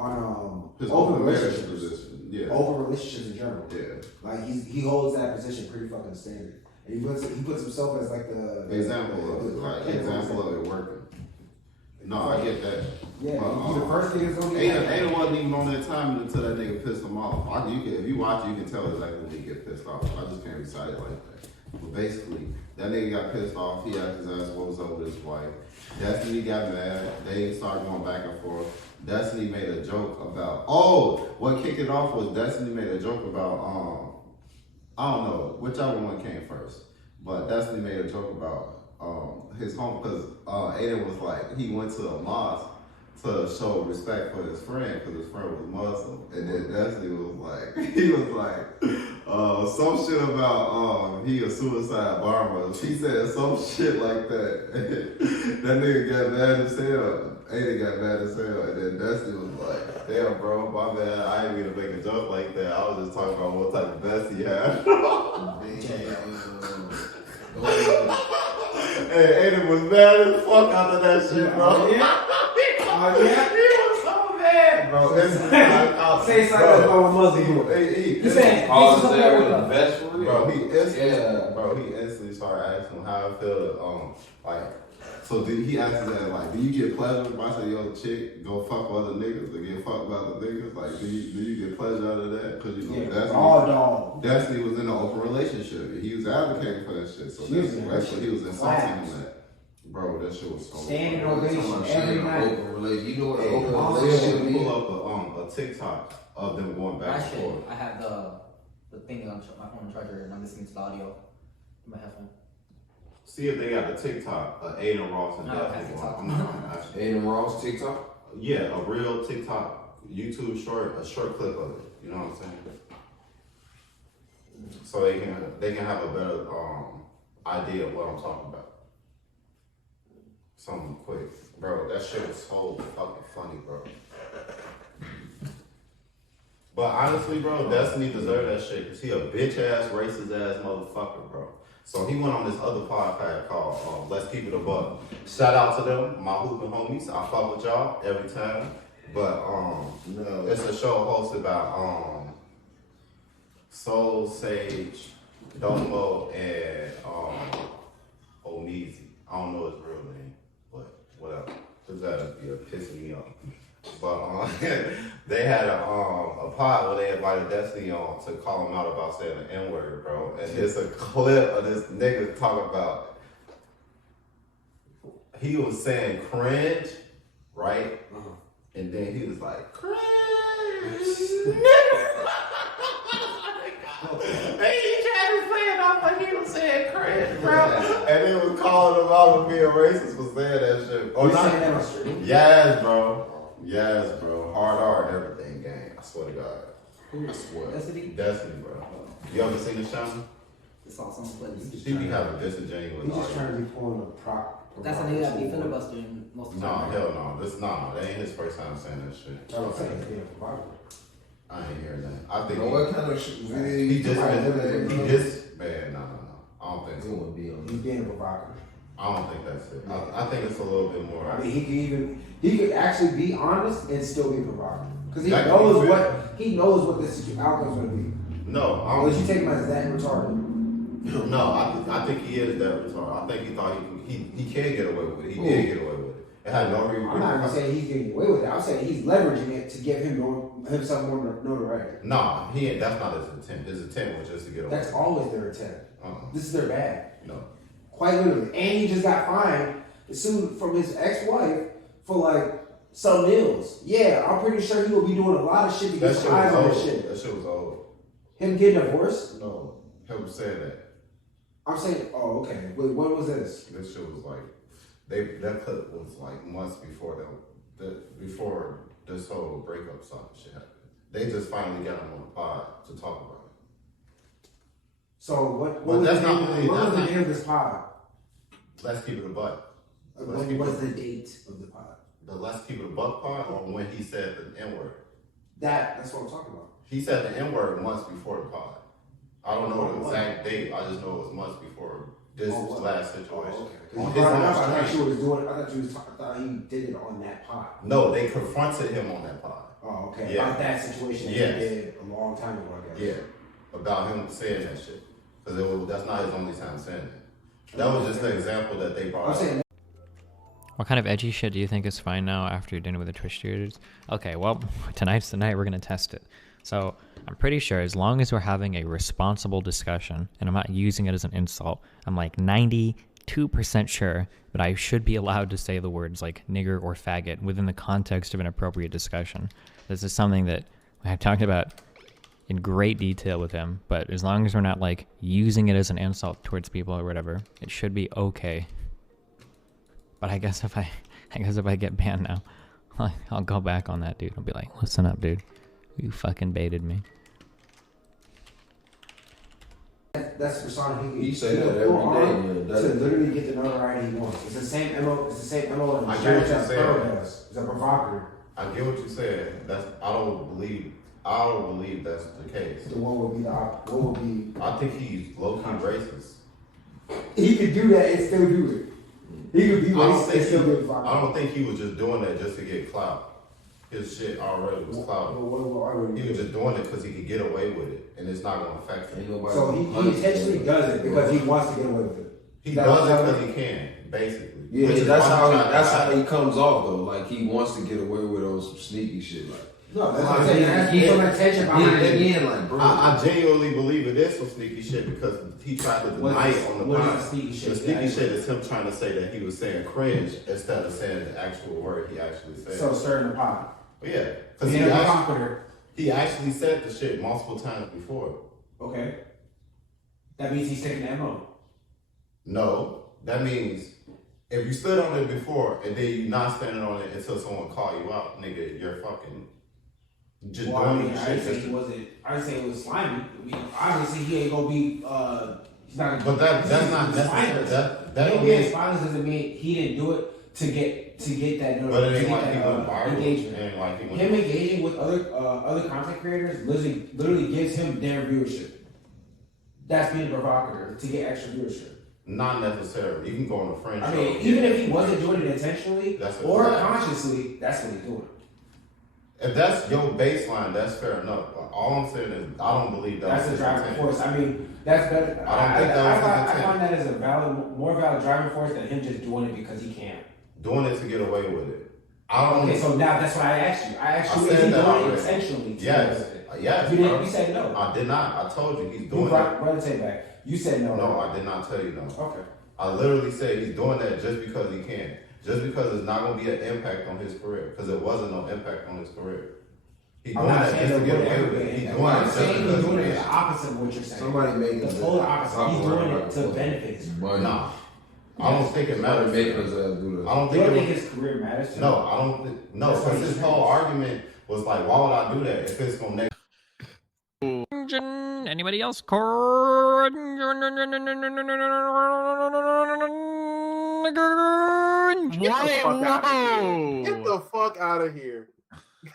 on his open relationships relationships. Yeah. Open relationships in general. Yeah. Like he holds that position pretty fucking standard. And he puts himself as like the example of it working. No, I get that. Yeah, he's the first nigga that's gonna Ada wasn't even on that time until that nigga pissed him off. If you watch it, you can tell exactly when he get pissed off. I just can't recite it like that. But basically, that nigga got pissed off. He asked his ass what was up with his wife. Destiny got mad. They started going back and forth. Destiny made a joke about, what kicked it off was Destiny made a joke about, I don't know, whichever one came first. But Destiny made a joke about his home, because Aiden was like, he went to a mosque to show respect for his friend, because his friend was Muslim. And then Destiny was like, some shit about he a suicide bomber. She said some shit like that. That nigga got mad as hell. Aiden got mad as hell. And then Destiny was like, damn bro, my bad, I ain't mean to make a joke like that. I was just talking about what type of best he had. Hey, Aiden was mad as fuck after that shit, bro. He was so mad, bro. Say something about a Muslim. You saying all is there with the best for real? Bro, he instantly started asking him how I feel. So did he ask that, like, do you get pleasure if I say, yo, chick, go fuck with other niggas or get fucked by other niggas? Like, do you get pleasure out of that? Because, you know, Destiny was in an open relationship. He was advocating for that shit. So that's what he was insulting him at. Bro, that shit was so standing ovation every night. You know what open relationship means? Pull up a TikTok of them going back and forth. I have the thing on my phone charger and I'm listening to the audio in my headphone. See if they got the TikTok, Aiden Ross and Destiny. Aiden Ross TikTok? Yeah, a real TikTok, YouTube a short clip of it. You know what I'm saying? So they can have a better idea of what I'm talking about. Something quick, bro. That shit was so fucking funny, bro. But honestly, bro, Destiny deserved that shit because he a bitch ass, racist ass motherfucker, bro. So he went on this other podcast called Let's Keep It a Buck. Shout out to them, my hooping homies. I fuck with y'all every time. But it's a show hosted by Soul Sage, Domo, and Oneezy. I don't know his real name, but whatever. Cause that'd be pissing me off. But they had a pod where they invited Destiny on to call him out about saying the N-word, bro. And it's a clip of this nigga talking about, he was saying cringe, right? And then he was like, cringe, nigga. And he tried to say it off like he was saying cringe, bro. And they was calling him out for being racist for saying that shit. Oh, not that on stream? Yes, bro. Yes, bro. Hard R and everything, gang. I swear to God. I swear. Destiny, bro. You ever seen the show? It's all some place. She be having disingenuous. He's just trying to be pulling a prop. That's a nigga that be filibustering most of the time. No, hell no. That ain't his first time saying that shit. I was saying he's being provocative. I ain't hearing that. I think what kind of shit? man, no. I don't think so. He's being provocative. I don't think that's it. I think it's a little bit more. I mean, he could actually be honest and still be provocative because he knows what this outcome's going to be. No, unless you take him as that retarded. No, I think he is that retarded. I think he thought he can get away with it. He did get away with it. It had no reason. I'm not even saying he's getting away with it. I'm saying he's leveraging it to give himself more notoriety. No, that's not his intent. His intent was just to get away. That's always their intent. This is their bag. No. Quite literally. And he just got fined sued from his ex-wife for like some meals. Yeah, I'm pretty sure he will be doing a lot of shit to get eyes on this shit. That shit was old. Him getting divorced? No. Him saying that. I'm saying, oh, okay. Wait, what was this? This shit was like, that clip was like months before before this whole breakup shit happened. They just finally got him on the pod to talk about it. So what was the name of this pod? Let's Keep It a Buck. What was the date of the pod? The Let's Keep It a Buck pod, or when he said the N-word? That's what I'm talking about. He said the N-word months before the pod. I don't know the exact date. I just know it was months before this last situation. I thought he did it on that pod. No, they confronted him on that pod. Oh, Oh, okay. Yeah. About that situation that Yes. he did a long time ago, I guess. Yeah, about him saying that shit. Because that's not his only time saying that. That was just an example that they brought up. What kind of edgy shit do you think is fine now after you're done with the Twitch streamers? Okay, well, tonight's the night we're going to test it. So I'm pretty sure as long as we're having a responsible discussion and I'm not using it as an insult, I'm like 92% sure that I should be allowed to say the words like nigger or faggot within the context of an appropriate discussion. This is something that I've talked about in great detail with him, but as long as we're not like using it as an insult towards people or whatever, it should be okay. But I guess if I get banned now, I'll go back on that dude. I'll be like, listen up, dude. You fucking baited me. That's persona. He say that every day. To literally get the notoriety he wants. It's the same MO. It's the same MO. I get what you're saying. It's a provocateur. I get what you said. I don't believe that's the case. So what would be the what would be? I think he's low-key racist. He could do that and still do it. He could be racist and still get provocateur. I don't think he was just doing that just to get clout. His shit already was clout. He was just doing it because he could get away with it, and it's not going to affect him. So he intentionally does it because he wants to get away with it. He does it because he can, basically. Yeah, that's how he comes off though. Like he wants to get away with those sneaky shit. Like no, that's what I'm saying. That's some attention behind it. Like, bro, I genuinely believe it is some sneaky shit because he tried to deny it on the podcast. Sneaky shit? The sneaky shit is him trying to say that he was saying cringe instead of saying the actual word he actually said. So stirring the pot. Yeah, because he actually said the shit multiple times before. Okay. That means he's taking the MO. No, that means if you stood on it before and then you're not standing on it until someone call you out, nigga, you're fucking just doing I shit. didn't say he wasn't. I didn't say it was slimy. I mean, obviously he ain't gonna be. He's not gonna. But that's not necessary. That don't don't mean mean. violence doesn't mean he didn't do it to get that. But it ain't to like get he went viral. engagement. It ain't like he went. Him engaging with other content creators literally gives him their viewership. That's being a provocateur to get extra viewership. Not necessarily. You can go on a friend I show. mean, even if he wasn't doing it intentionally or consciously, that's what he's doing. If that's your baseline, that's fair enough. But all I'm saying is, I don't believe that's a driving force. I mean, that's better. I find that as a more valid driving force than him just doing it because he can. Doing it to get away with it. I don't. Okay, so now that's why I asked you. I asked you if he doing it intentionally. Yes. Yes. You said no. I did not. I told you he's doing it. Run the tape back. You said no. No, I did not tell you no. Okay. I literally said he's doing that just because he can. Just because it's not going to be an impact on his career. Because it wasn't no impact on his career. He's doing that just to get away with it. He's doing it just because he's doing it the opposite of what you're saying. somebody making the polar opposite. He's doing it to benefit his career. Nah. I don't think it matters. making us do that. I don't You don't think think his career matters to him? No, I don't think. No, because his whole argument was like, why would I do that if it's going to Anybody else? Get the fuck out of here.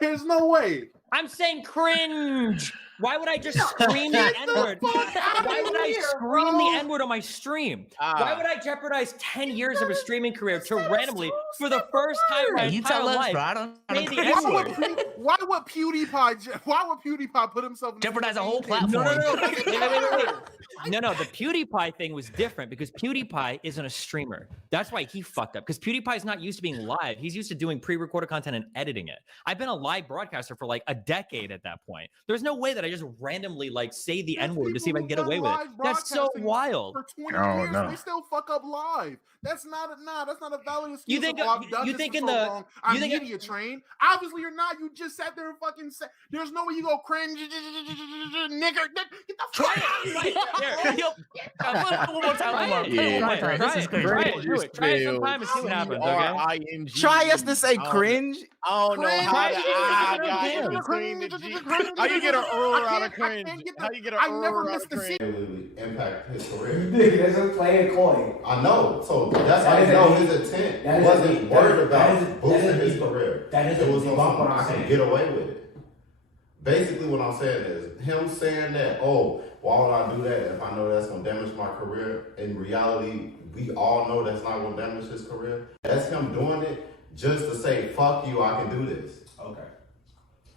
There's no way. I'm saying cringe. Why would I just scream the N-word? Why would I scream the N-word on my stream? Why would I jeopardize 10 years of a streaming career to randomly, for the first time in my entire life, say the N-word? Why would PewDiePie put himself in jeopardize a whole platform? Wait. No, the PewDiePie thing was different because PewDiePie isn't a streamer. That's why he fucked up. Because PewDiePie is not used to being live. He's used to doing pre-recorded content and editing it. I've been a live broadcaster for like a decade at that point. There's no way that I just randomly like say the N-word to see if I can get away with it. That's so wild. For 20 years, they still fuck up live. That's not a valid excuse. You think media trained? Obviously you're not. You just sat there and fucking said there's no way you go cringe nigger. Get the fuck out. One more time. This is cringe. Try it sometime and see what happens, okay? Try us to say cringe. Oh no! How you get an out of cringe? How you get an never missed the scene? Impact his career. There's a playing coin. I know. So that's how you know his intent. He wasn't worried about boosting his career. It was to get away with it. Basically, what I'm saying is him saying that, oh, why would I do that if I know that's going to damage my career? In reality, we all know that's not going to damage his career. That's him doing it just to say, fuck you, I can do this. Okay.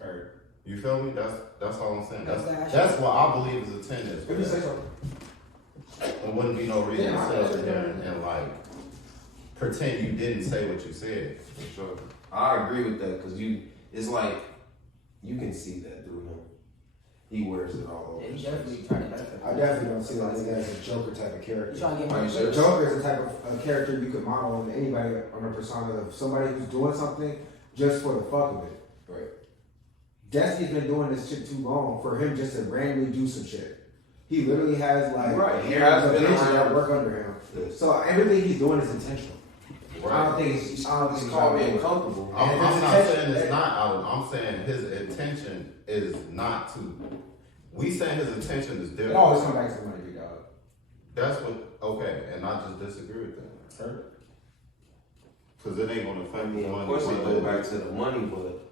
Right. You feel me? That's all I'm saying. That's That's what I believe his intent is. Let me say something. There wouldn't be no reason Yeah, to sit I up understand. there and like pretend you didn't say what you said. For sure. I agree with that because it's like you can see that through him. He wears it all over. Yeah, he's definitely trying to benefit. I definitely don't see that nigga as a Joker type of character. He's trying to get Are more. you sure? Joker is the type of character you could model on anybody on a persona of somebody who's doing something just for the fuck of it. Right. Destiny's been doing this shit too long for him just to randomly do some shit. He literally has like Right, he has a been vision that around. work under him. Yes. So everything he's doing is intentional. I don't think it's It's out called being of comfortable. And I'm if not his saying intention- it's not out of. I'm saying his intention is not to. We saying his intention is It different. always come back to the money, big dog. That's what. Okay, and I just disagree with that. Right? Because it ain't gonna I affect mean, the of money. course, one it bit. goes back to the money, but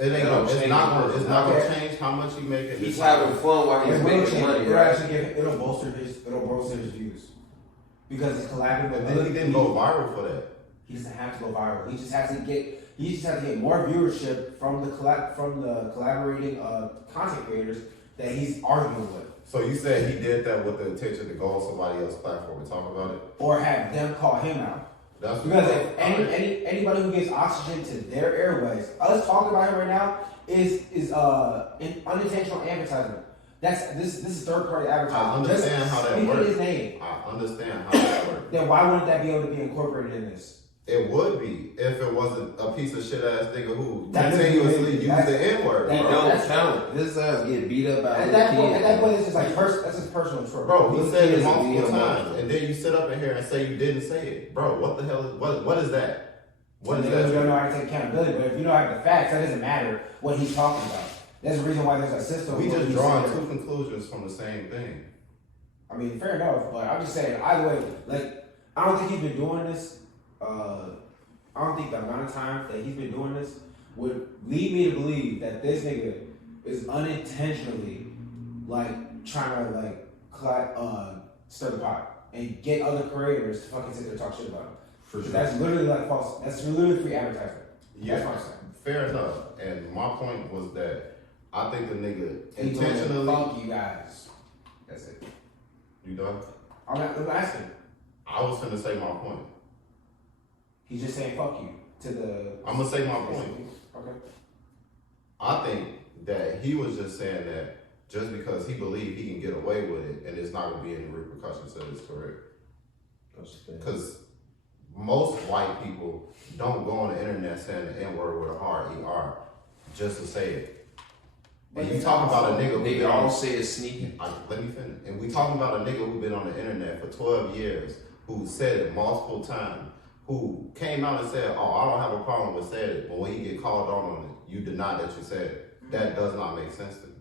It ain't gonna. It's not gonna. It's not Okay. gonna change how much he making. he's having fun while he's It will making change- money, it'll right? actually it'll bolster his views. Because it's collaborative. But then he didn't go viral for that. He doesn't have to go viral. He just has to get more viewership from the collaborating content creators that he's arguing with, So you said he did that with the intention to go on somebody else's platform and talk about it. or have them call him out. That's Because if anybody who gives oxygen to their airways, us talking about him right now is unintentional advertisement. This is third party advertising. I understand Just how that speaking works. his name. I understand how that works. Then why wouldn't that be able to be incorporated in this? It would be if it wasn't a piece of shit ass nigga who That continuously nigga- use the N word, that- It bro. don't count. This ass get beat up by At little that point, kids. it's just like that's his personal trope. Bro, he Little said it kids multiple will be times, emotional. and then you sit up in here and say you didn't say it, bro. What the hell is what is that? What is Because we don't know that? how to take accountability, but if you don't have the facts, that doesn't matter what he's talking about. That's the reason why there's a system. We where just you drawing say- two conclusions from the same thing. I mean, fair enough, but I'm just saying, either way, like, I don't think he's been doing this. I don't think the amount of time that he's been doing this would lead me to believe that this nigga is unintentionally, like, trying to, like, stir the pot and get other creators to fucking sit there and talk shit about him. For sure. That's literally like false. That's literally free advertising. That's what I'm saying. Fair enough. And my point was that I think the nigga He told me, intentionally. fuck you guys. That's it. You done? I'm asking. I was gonna say my point. He's just saying fuck you to the. I'm gonna say my point. Okay. I think that he was just saying that just because he believed he can get away with it and it's not gonna be any repercussions to his career. Because most white people don't go on the internet saying the N-word with a hard ER just to say it. And you talking about a nigga who They been all on, say it's sneaky. let me finish. And we talking about a nigga who been on the internet for 12 years, who said it multiple times, who came out and said, oh, I don't have a problem with saying it, but when you get called on it, you deny that you said it. That does not make sense to me.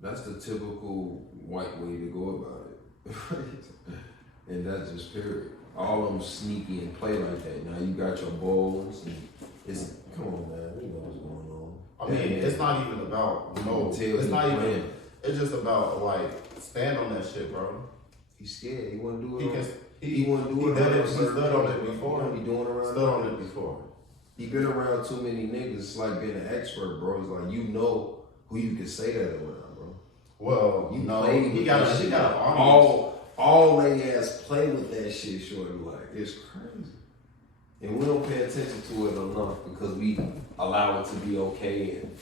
That's the typical white way to go about it. And that's just period. All of them sneaky and play like that. Now you got your bowls and it's, come on man, we know what's going on. I mean, it's not even about, it's not even, it's just about like, stand on that shit, bro. He's scared, he wouldn't do it. He can, He wouldn't do he it. did it, around he certain stood on people. it before. He doing it around Stood on others. it before. He been around too many niggas. It's like being an expert, bro. It's like you know who you can say that around, bro. Well, You no, play he with got that he shit. got an audience. All they ass play with that shit, shorty. Like it's crazy, and we don't pay attention to it enough because we allow it to be okay, and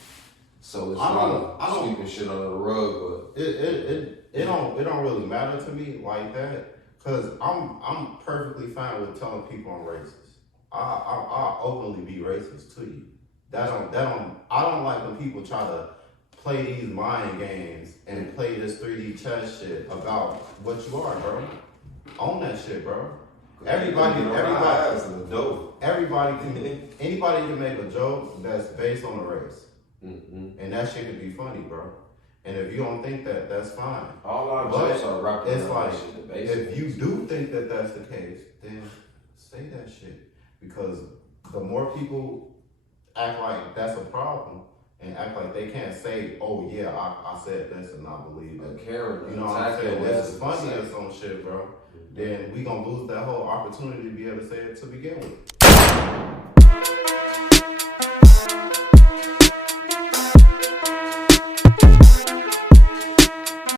so it's I don't- sweeping shit under the rug. But It don't really matter to me like that, cause I'm perfectly fine with telling people I'm racist. I openly be racist to you. I don't like when people try to play these mind games and play this 3D chess shit about what you are, bro. Own that shit, bro. Anybody can make a joke that's based on a race. And that shit can be funny, bro. And if you don't think that, that's fine. all our But jokes are wrapped it's around like, that shit. The basic if you do think that that's the case, then say that shit. Because the more people act like that's a problem and act like they can't say, oh yeah, I said this and I believe it. Karen, You know what I'm saying? This is funny or some shit, bro. Then we gonna lose that whole opportunity to be able to say it to begin with.